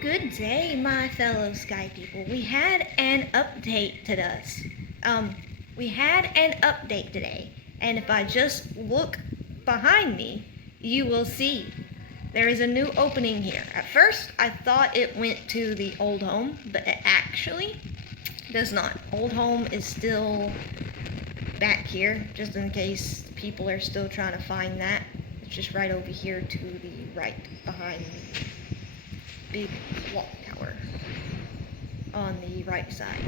Good day, my fellow sky people. We had an update to us. We had an update today, and if I just look behind me, you will see there is a new opening here. At first, I thought it went to the old home, but it actually does not. Old home is still back here, just in case people are still trying to find that. It's just right over here to the right, behind me. Big clock tower on the right side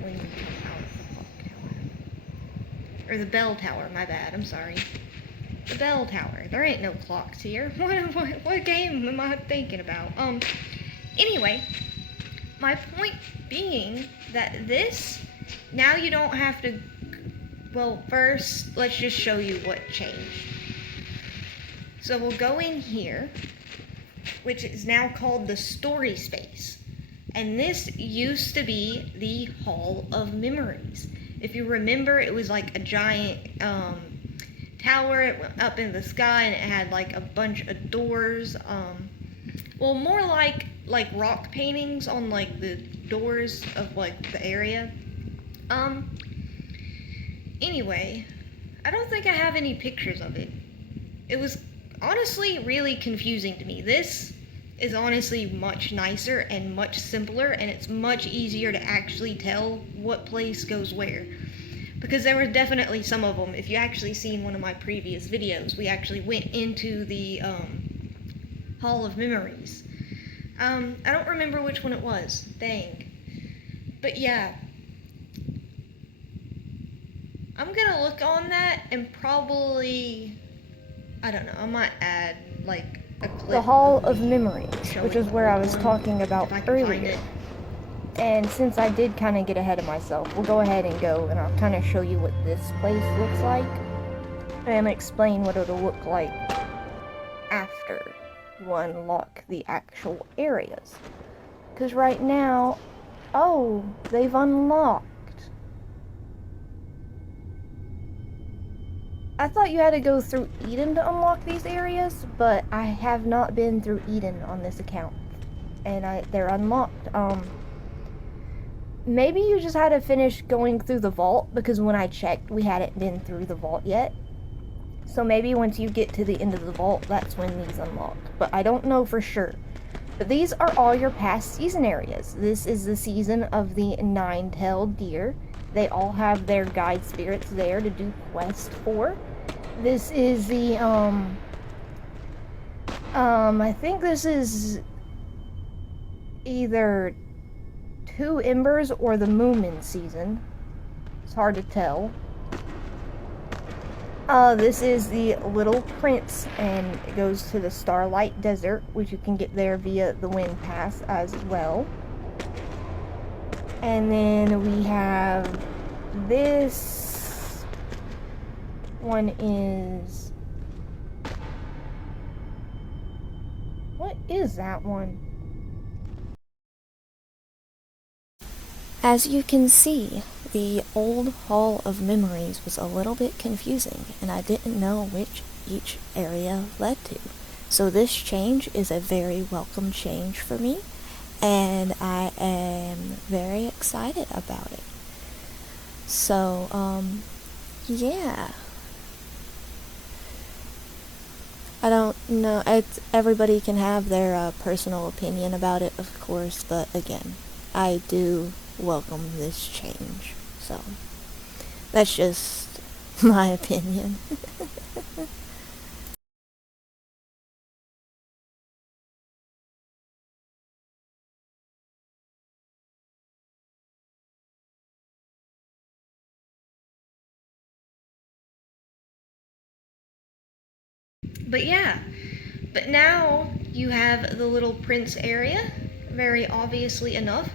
when you come out of the clock tower. Or the bell tower, my bad, I'm sorry. The bell tower. There ain't no clocks here. What game am I thinking about? Anyway, my point being that this, now you don't have to, well, first, let's just show you what changed. So we'll go in here, which is now called the story space. And this used to be the Hall of Memories. If you remember, it was like a giant tower. It went up in the sky and it had like a bunch of doors. Well, more like rock paintings on like the doors of like the area. Anyway, I don't think I have any pictures of it. It was honestly really confusing to me. This is honestly much nicer and much simpler, and it's much easier to actually tell what place goes where. Because there were definitely some of them. If you actually seen one of my previous videos, we actually went into the Hall of Memories. I don't remember which one it was. Dang. But yeah. I'm gonna look on that and probably, I don't know, I might add like a clip. The Hall of Memories, which is where I was talking about earlier. And since I did kind of get ahead of myself, we'll go ahead and go and I'll kind of show you what this place looks like and explain what it'll look like after you unlock the actual areas. Because right now, oh, they've unlocked. I thought you had to go through Eden to unlock these areas, but I have not been through Eden on this account. And they're unlocked. Maybe you just had to finish going through the vault, because when I checked, we hadn't been through the vault yet. So maybe once you get to the end of the vault, that's when these unlock. But I don't know for sure. But these are all your past season areas. This is the season of the nine-tailed deer. They all have their guide spirits there to do quests for. This is the, I think this is either 2 Embers or the Moomin season. It's hard to tell. This is the Little Prince, and it goes to the Starlight Desert, which you can get there via the Wind Pass as well. And then we have this one is, what is that one? As you can see, the old Hall of Memories was a little bit confusing, and I didn't know which each area led to. So this change is a very welcome change for me, and I am very excited about it. So, yeah. I don't know, everybody can have their personal opinion about it, of course, but again, I do welcome this change. So, that's just my opinion. But yeah, but now you have the Little Prince area, very obviously enough.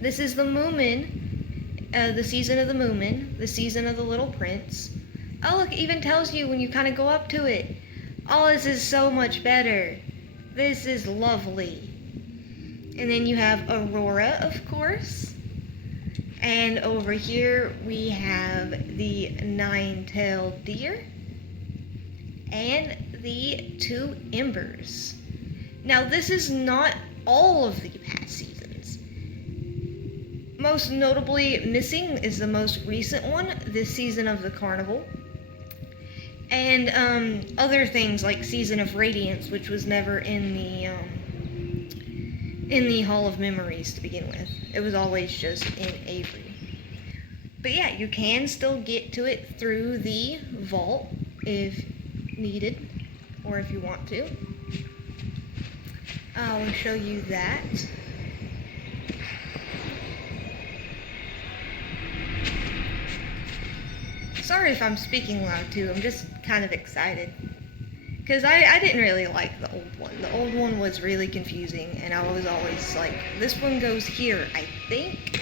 This is the Moomin, the season of the Moomin, the season of the Little Prince. Oh look, it even tells you when you kind of go up to it. Oh, this is so much better. This is lovely. And then you have Aurora, of course. And over here we have the nine-tailed deer and the 2 Embers. Now this is not all of the past seasons. Most notably missing is the most recent one, this season of the carnival. And other things like Season of Radiance, which was never in the Hall of Memories to begin with. It was always just in Avery. But yeah, you can still get to it through the vault if needed, or if you want to. I'll show you that. Sorry if I'm speaking loud too, I'm just kind of excited. Because I didn't really like the old one. The old one was really confusing, and I was always like, this one goes here, I think?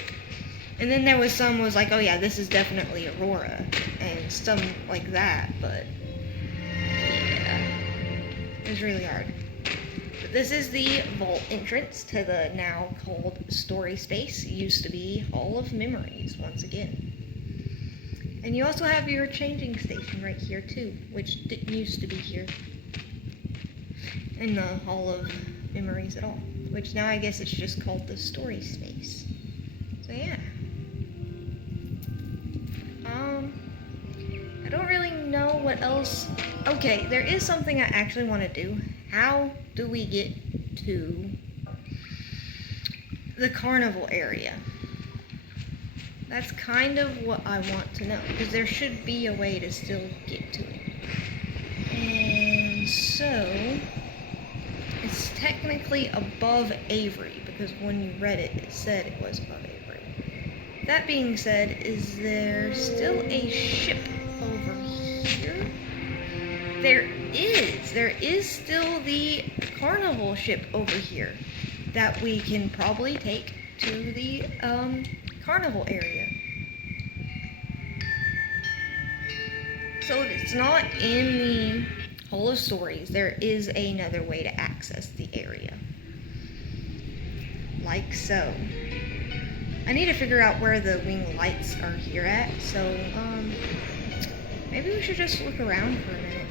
And then there was some was like, oh yeah, this is definitely Aurora, and some like that, but yeah, it was really hard. But this is the vault entrance to the now called Story Space. It used to be Hall of Memories once again. And you also have your changing station right here too, which didn't used to be here in the Hall of Memories at all. Which now I guess it's just called the Story Space. So yeah. I don't really know what else. Okay, there is something I actually want to do. How do we get to the carnival area? That's kind of what I want to know, because there should be a way to still get to it. And so, it's technically above Avery, because when you read it, it said it was above Avery. That being said, is there still a ship over here? There is still the carnival ship over here that we can probably take to the, carnival area. So it's not in the Hall of Stories. There is another way to access the area. Like so. I need to figure out where the wing lights are here at, so maybe we should just look around for a minute.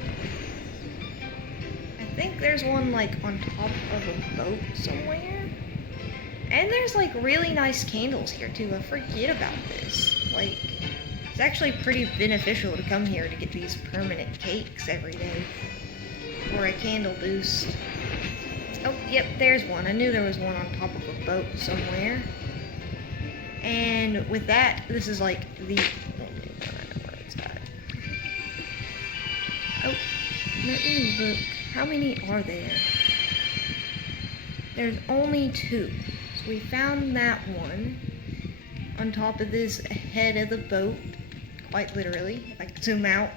I think there's one like on top of a boat somewhere. And there's like really nice candles here too. I forget about this. Like, it's actually pretty beneficial to come here to get these permanent cakes every day. Or a candle boost. Oh, yep, there's one. I knew there was one on top of a boat somewhere. And with that, this is like the... I don't know where it's at. Oh, let me look. How many are there? There's only 2. We found that one on top of this head of the boat, quite literally, if I zoom out.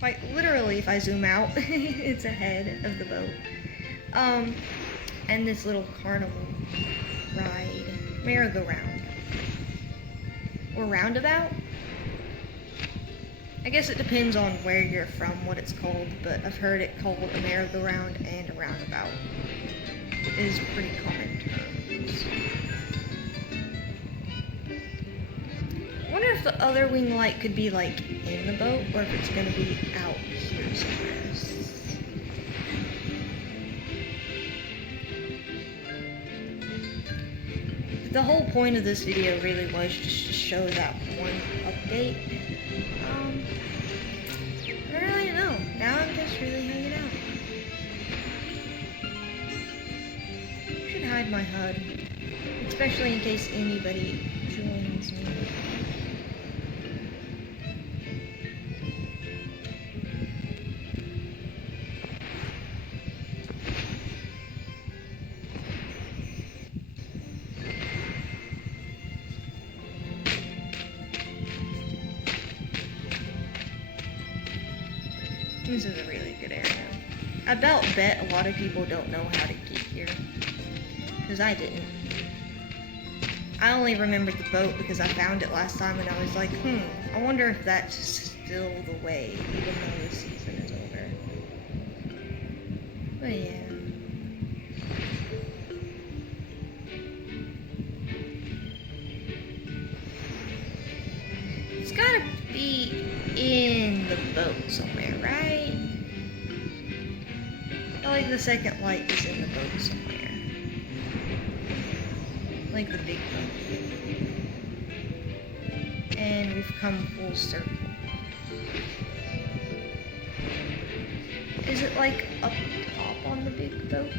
Quite literally, if I zoom out, it's a head of the boat. And this little carnival ride, merry-go-round. Or roundabout? I guess it depends on where you're from, what it's called, but I've heard it called a merry-go-round and a roundabout. It is pretty common terms. I wonder if the other wing light could be like in the boat, or if it's gonna be out here somewhere. The whole point of this video really was just to show that one update. I don't really know. Now I'm just really hanging out. Hide my HUD, especially in case anybody joins me. This is a really good area. I bet a lot of people don't know how to get here. Because I didn't. I only remembered the boat because I found it last time and I was like, I wonder if that's still the way, even though the season is over. But yeah. It's gotta be in the boat somewhere, right? I feel like the second light is in the boat somewhere. like the big one. And we've come full circle. Is it like up top on the big boat?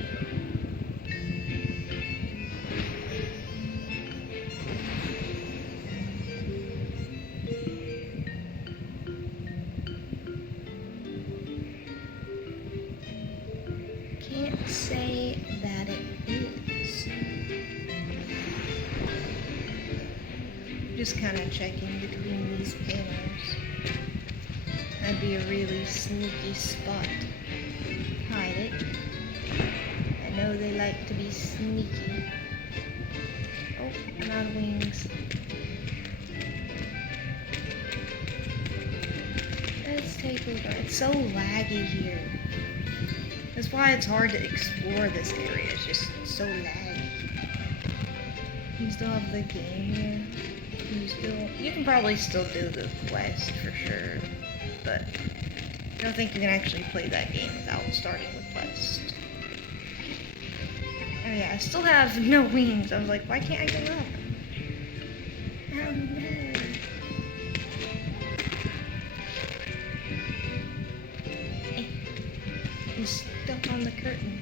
Can't say that it is. Just kind of checking between these panels. That'd be a really sneaky spot to hide it. I know they like to be sneaky. Oh, I'm out of wings. Let's take a look. It's so laggy here. That's why it's hard to explore this area. It's just so laggy. You still have the game here. You can probably still do the quest for sure, but I don't think you can actually play that game without starting the quest. Oh yeah, I still have no wings. I was like, why can't I get up? Oh no. I'm stuck on the curtain.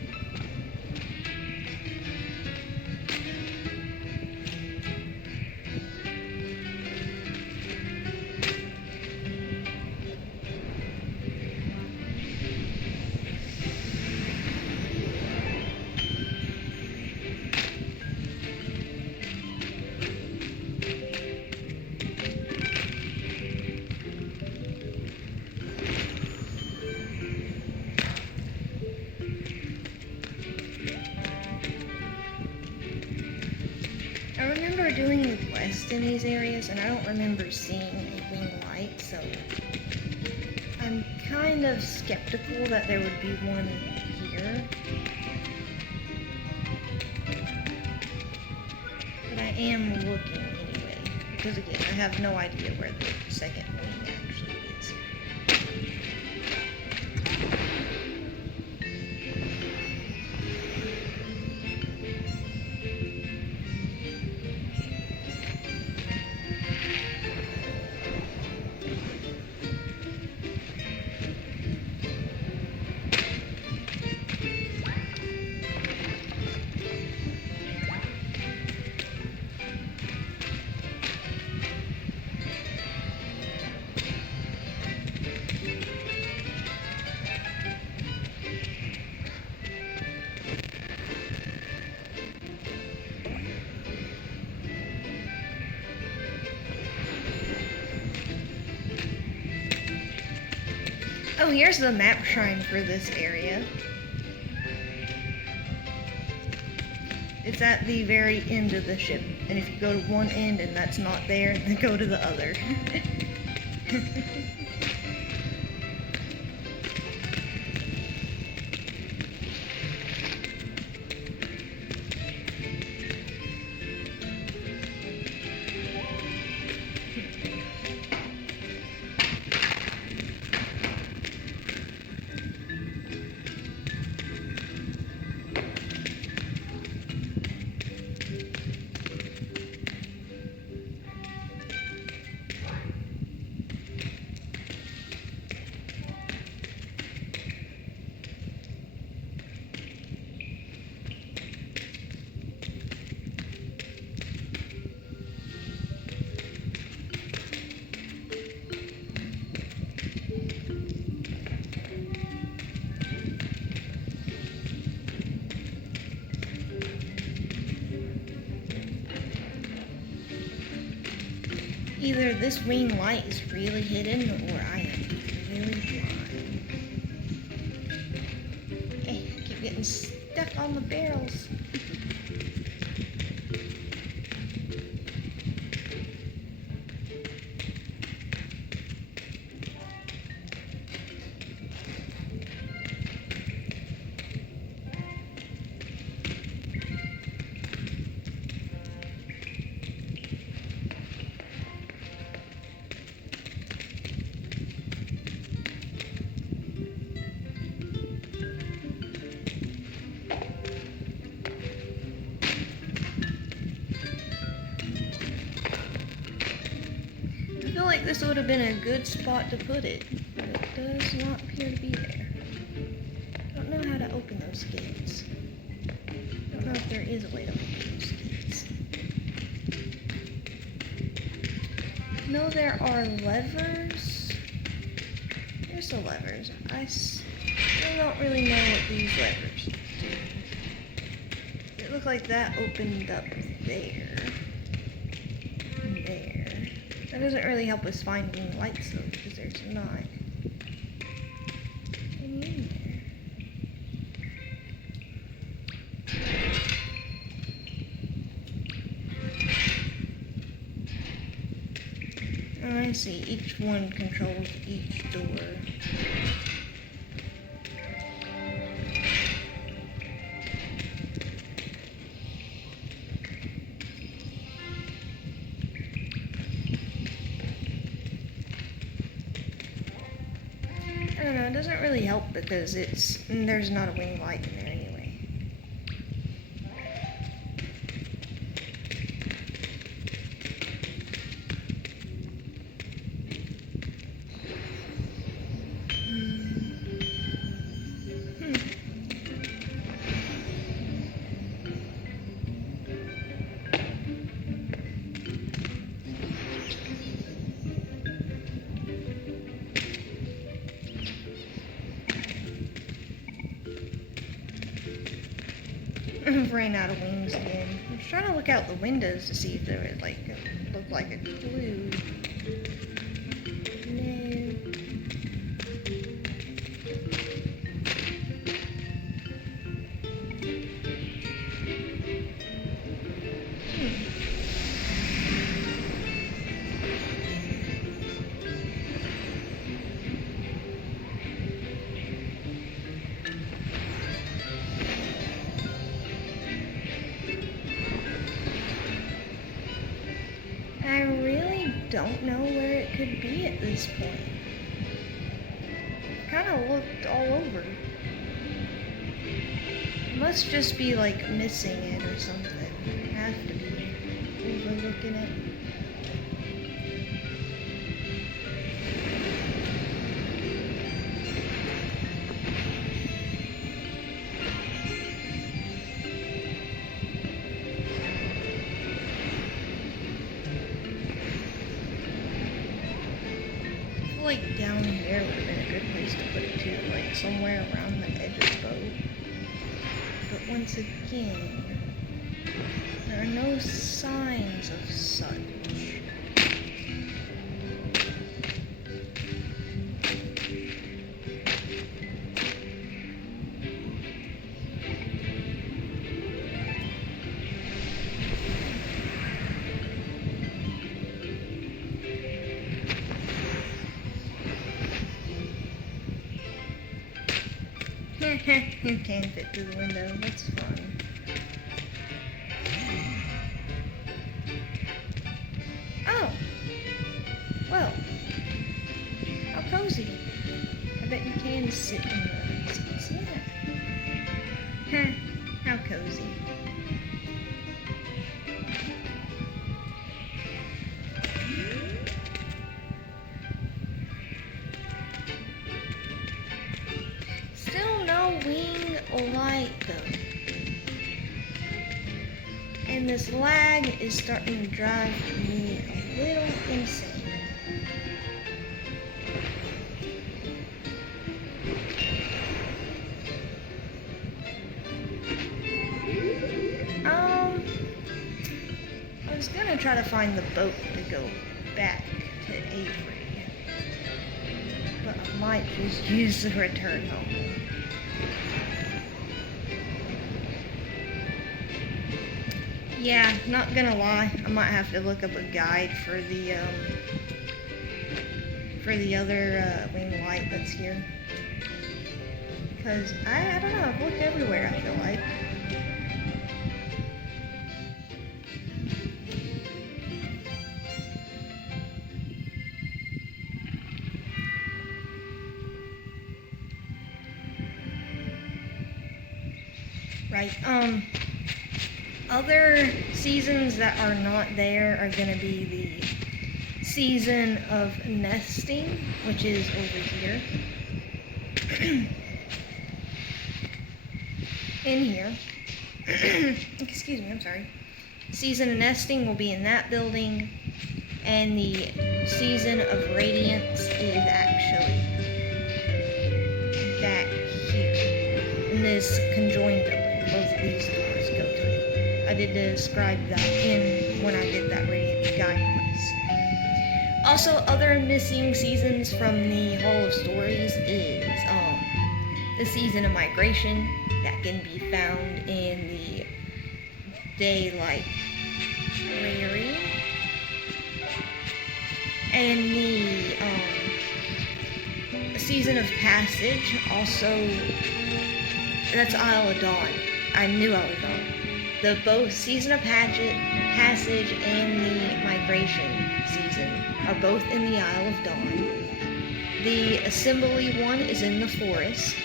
I remember doing the quest in these areas, and I don't remember seeing a wing light, so I'm kind of skeptical that there would be one here. But I am looking anyway, because again, I have no idea where the second wing actually is. Oh, here's the map shrine for this area. It's at the very end of the ship, and if you go to one end and that's not there, then go to the other. Either this wing light is really hidden, or I am really blind. I keep getting stuck on the barrels. this would have been a good spot to put it, but it does not appear to be there. I don't know how to open those gates. I don't know if there is a way to open those gates. No, there are levers. There's the levers. I still don't really know what these levers do. It looked like that opened up there. And there. That doesn't really help us find wing lights though, because there's not any in there. Oh, I see. Each one controls each door. I don't know, it doesn't really help because there's not a wing light in there anyway. I've ran out of wings again. I was trying to look out the windows to see if there would look like a clue. No. I really don't know where it could be at this point. I kind of looked all over. It must just be like missing it or something. I have to be overlooking it. Like down here would have been a good place to put it too, like somewhere around the edge of the boat. But once again, there are no signs of such. You can fit through the window, that's fun. Oh! Well, how cozy. I bet you can sit in the seats. Yeah. How cozy. Still no wing light though. And this lag is starting to drive me a little insane. I was gonna try to find the boat to go back to Avery, but I might just use the return home. Yeah, not gonna lie, I might have to look up a guide for the other wing light that's here. Because I don't know, I've looked everywhere, I feel like. Right, other seasons that are not there are gonna be the season of nesting, which is over here. In here. Excuse me, I'm sorry. Season of nesting will be in that building, and the season of radiance is actually back here in this conjoined building. Both of these doors go to it. I did describe that when I did that radiance guide quest. Also, other missing seasons from the Hall of Stories is the season of migration that can be found in the daylight prairie, and the season of passage. Also, that's Isle of Dawn. I knew I was wrong. The both season of passage and the migration season are both in the Isle of Dawn. The assembly one is in the forest.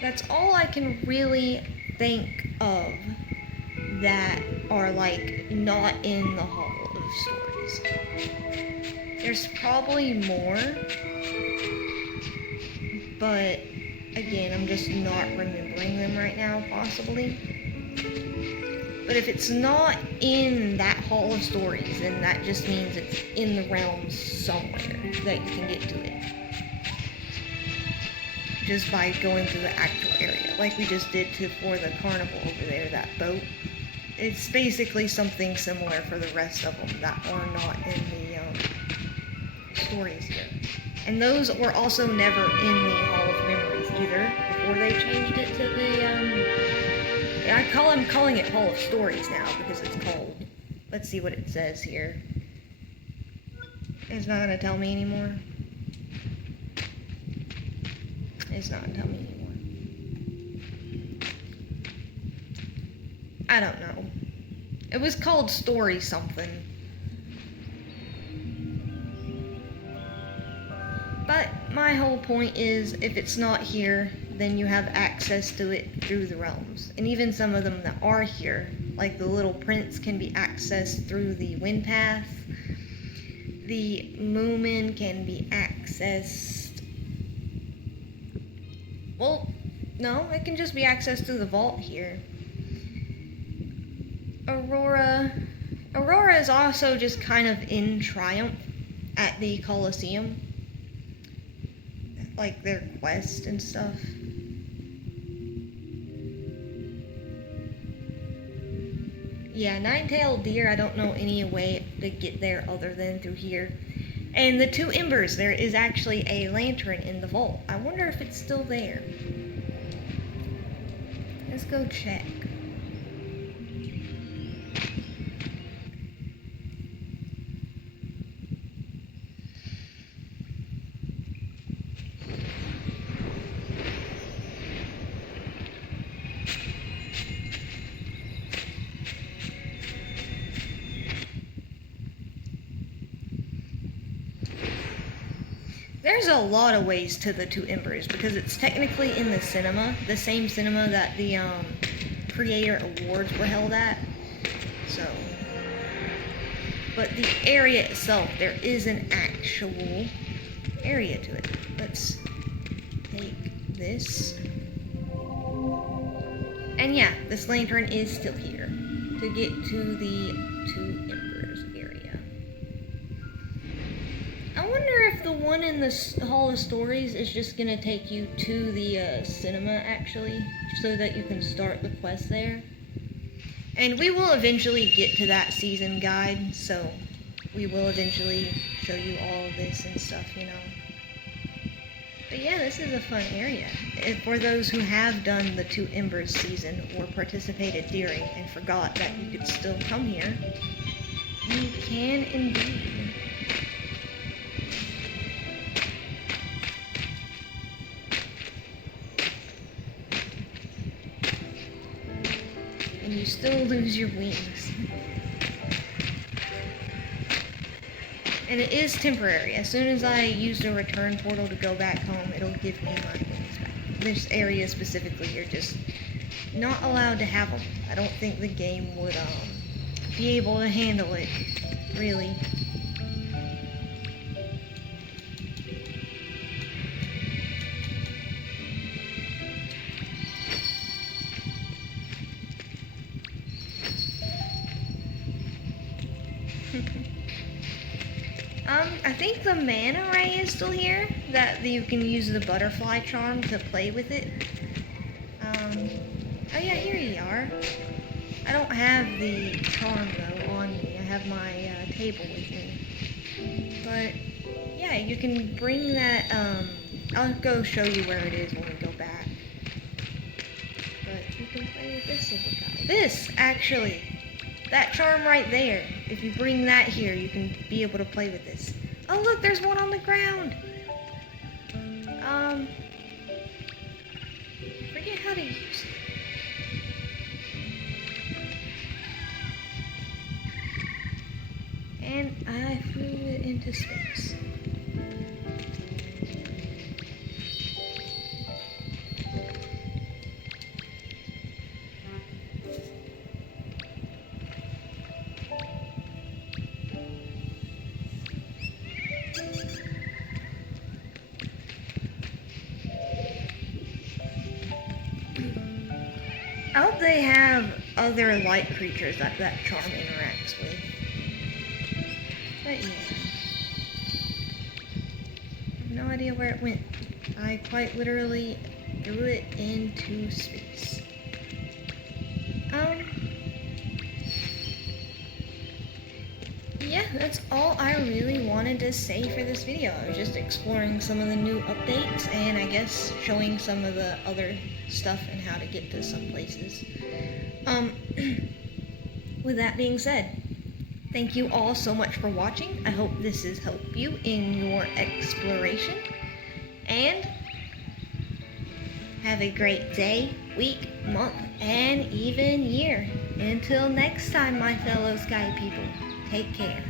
That's all I can really think of that are like not in the Hall of Stories. There's probably more, but again, I'm just not remembering them right now, possibly. But if it's not in that Hall of Stories, then that just means it's in the realms somewhere that you can get to it. Just by going to the actual area, like we just did for the carnival over there, that boat. It's basically something similar for the rest of them that are not in the stories here. And those were also never in the Hall of Memories either, before they changed it to the, I'm calling it Hall of Stories now, because it's called, let's see what it says here. It's not gonna tell me anymore. It's not gonna tell me anymore. I don't know. It was called Story something. But my whole point is, if it's not here, then you have access to it through the realms. And even some of them that are here, like the Little Prince, can be accessed through the wind path. The Moomin can be accessed... Well, no, it can just be accessed through the vault here. Aurora is also just kind of in triumph at the Colosseum. Like their quest and stuff. Yeah, Nine-tailed deer, I don't know any way to get there other than through here. And the 2 embers, there is actually a lantern in the vault. I wonder if it's still there. Let's go check. There's a lot of ways to the 2 embers, because it's technically in the cinema, the same cinema that the Creator Awards were held at. So, but the area itself, there is an actual area to it. Let's take this. And yeah, this lantern is still here to get to the 2 embers area. I wonder if the one in the Hall of Stories is just gonna take you to the cinema, actually, so that you can start the quest there. And we will eventually get to that season guide, so we will eventually show you all of this and stuff, you know. But yeah, this is a fun area. For those who have done the 2 Embers season or participated during and forgot that you could still come here, you can indeed. And you still lose your wings. And it is temporary. As soon as I use the return portal to go back home, it'll give me my wings back. This area specifically, you're just not allowed to have them. I don't think the game would be able to handle it, really. I think the mana ray is still here, that you can use the butterfly charm to play with it. Oh yeah, here you are. I don't have the charm though on me. I have my table with me. But yeah, you can bring that. I'll go show you where it is when we go back. But you can play with this little guy. This actually, that charm right there. If you bring that here, you can be able to play with this. Oh look, there's one on the ground. Forget how to use it. And I flew it into space. I hope they have other light creatures that charm interacts with. But yeah. I have no idea where it went. I quite literally threw it into space. Yeah, that's all I really wanted to say for this video. I was just exploring some of the new updates and I guess showing some of the other stuff and how to get to some places. With that being said, thank you all so much for watching. I hope this has helped you in your exploration. And have a great day, week, month, and even year. Until next time, my fellow sky people, take care.